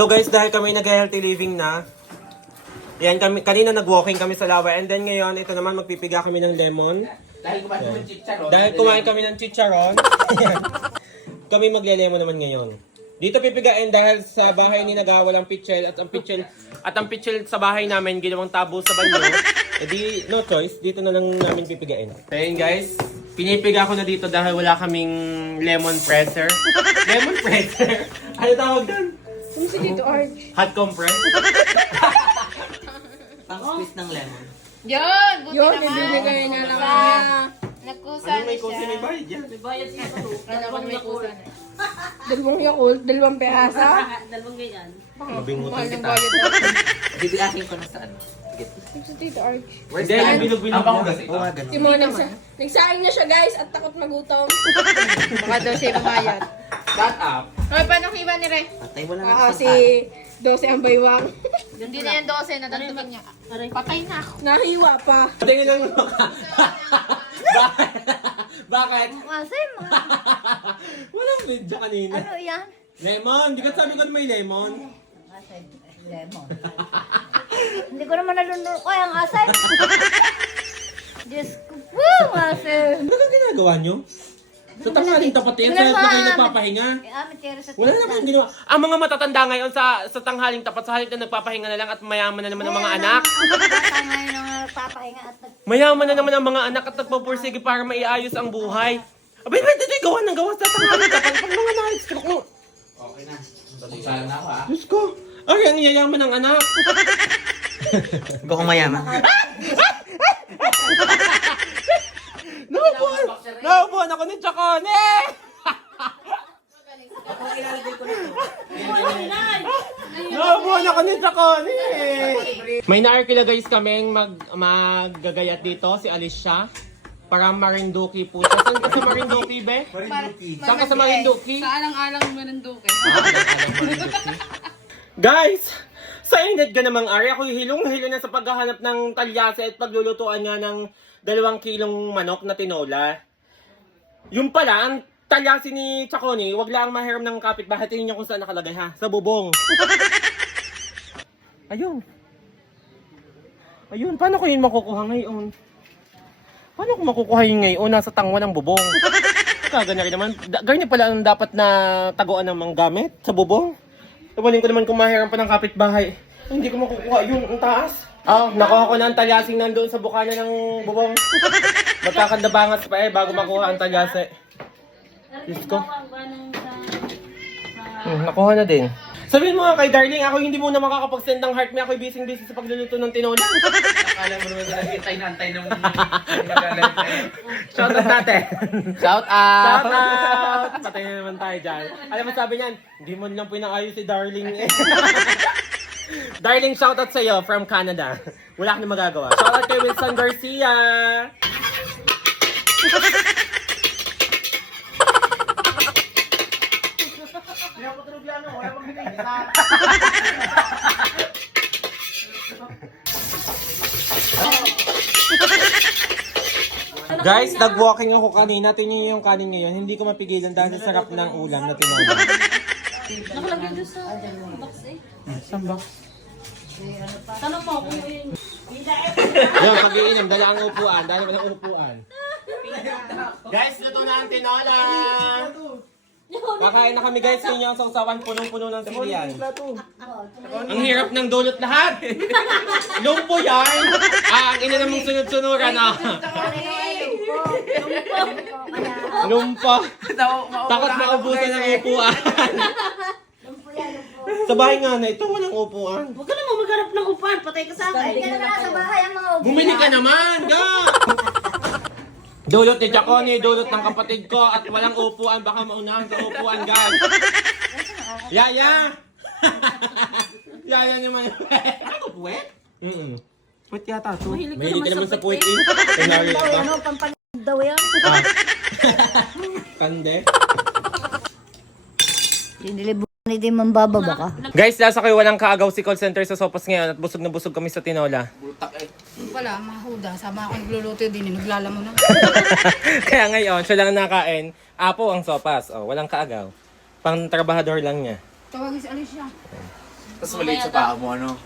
So guys, dahil kami nag-healthy living na, yan, kanina nag-walking kami sa lawa. And then ngayon, ito naman, magpipiga kami ng lemon. Dahil kumain kami ng chicharon. Kami magle-lemon naman ngayon. Dito pipigain dahil sa bahay ni Naga walang pitchel at ang pitchel sa bahay namin ginawang tabo sa banyo. Edi no choice, dito na lang namin pipigain. Ayun guys, pinipiga ko na dito dahil wala kaming lemon presser. Lemon presser? Ano tawag doon? Ano si Tito Arch? Hot compress? Pang-squeeze ng lemon. Yun! Buti Yun, naman. ibibigay na lang niya. Nagkusa Ano na may siya. kusi may bayad yan? Ano kung may kusa na. Dalawang Yakult, dalawang pehasa. Dalawang ganyan. Mabingutin Mahal ng kita. bayad natin. Bibigasin ko na sa ano. Yung si Tito Arch. Hindi, yung bilog-bilog na. Oo, ganun. Yung mga nagsaing na siya guys at takot magutom. Baka daw siya mamayat. Shut up! Ay, paano kiba ni Re? Patay mo lang Oo, ang si 12 ang baywang. Hindi na yan 12, nadagdagan niya. Patay na ako. Nahiwa pa. Tingin lang mo ka. Bakit? Bakit? Kasi mga... Walang video kanina. Ano yan? Lemon! Di ka sabi ko na may lemon. Lemon. Hindi ko naman nalunod ko yung asay. Diyos ko po, asay. Ano kang ginagawa nyo? Sa tanghaling tapat yan, kaya kayo nagpapahinga. Wala naman ginawa. Ang mga matatanda ngayon sa tanghaling tapat, sa halip na nagpapahinga na lang at mayaman na naman ang mga anak. Ngayon ang nagpapahinga at Mayaman na naman ang mga anak at nagpapursige para maiayos ang buhay. Abay, ba't ito gawa ng gawa sa tanghaling tapat? Pag mga na-stroke mo. Okay na. Babusalan na ako ha. Diyos ko. Ay, ang yayaman ng anak. Ikaw kung mayaman. Naubuhan ako ni Chacone! Naubuhan ako ni Chacone! May naarkila guys kaming maggagayat dito, si Alicia. Para Marinduque po siya. Saan ka sa Marinduque, be? Saan ka sa Marinduque? Sa alang-alang mananduke. Guys! Sa init ka namang ari, ako hilong-hilo na sa paghahanap ng talyase at paglulutuan nga ng 2 kilong manok na tinola. Yung pala, ang talyasi ni Chacone, wag lang mahiram ng kapitbahay. Tingin niyo kung saan nakalagay ha, sa bubong. Ayun. Ayun, paano ko yun makukuha ngayon? Paano ko makukuha yun ngayon? Nasa tangwa ng bubong. Kagana rin naman. Ganyan pala ang dapat na taguan ng mga gamit sa bubong. Ibalin ko naman kung mahiram pa ng kapitbahay. Hindi ko makukuha yun, ang taas. Nakuha ko na ang talyasing nandoon sa bukana ng bubong. Magkakandabangat pa bago makuha ang talyase. Diyos ko. Nakuha na din. Sabihin mo nga kay Darling, ako hindi muna makakapag-send ng heart me. Ako'y busy sa pagluluto ng tinola. Akala mo naman na naghihintay na antay ng nagalit. Shout out natin. Shout out! Shout out! Patay na naman tayo dyan. Alam mo sabi niyan, hindi mo lang pinakayos si Darling eh. Darling, shout out sa'yo from Canada. Wala ka na magagawa. Shout out kay Wilson Garcia! Guys, nag-walking ako kanina. Tingnan niyo yung kanin ngayon. Hindi ko mapigilan dahil sa sarap ng ulam na tinola. Nakalagay doon sa box eh. Saan ba? Tanong mo kung yun. Yan, pag-iinom. Dala ang upuan. Dala mo ng upuan. Guys, luto na ang tinola! Kakain na kami guys. Yun yung sausawan. Punong-puno ng silian. Ang hirap ng dulot lahat. Lumpo yan. Ang ina namang sunod-sunuran ah. Lumpo. Takot maubusan ng upuan. Sa bahay nga na ito, walang upuan. Huwag ka naman magharap ng upuan, patay ka sa akin. Hindi ka na sa bahay ang mga ubo. Bumili ka naman, ga! Dulot ni Chacone, dulot ng kapatid ko at walang upuan, baka maunahan sa upuan, guys. Yaya! Yaya naman. Ako puwet? Puwet yata to. Mahilig ka naman sa puwet eh. Kunwari ba? Ano, pampalit daw yan. Kande. Dinilibunan hindi man bababa ka. Guys, nasa kayo walang kaagaw si call center sa Sopas ngayon at busog na busog kami sa tinola. Wala, mahuda. Sama akong gluluto din. Naglala mo na. Kaya ngayon, siya lang nakain. Apo ang Sopas. Oh, walang kaagaw. Pang trabahador lang niya. Tawagin si Alicia. Tapos maliit sa paa mo, ano?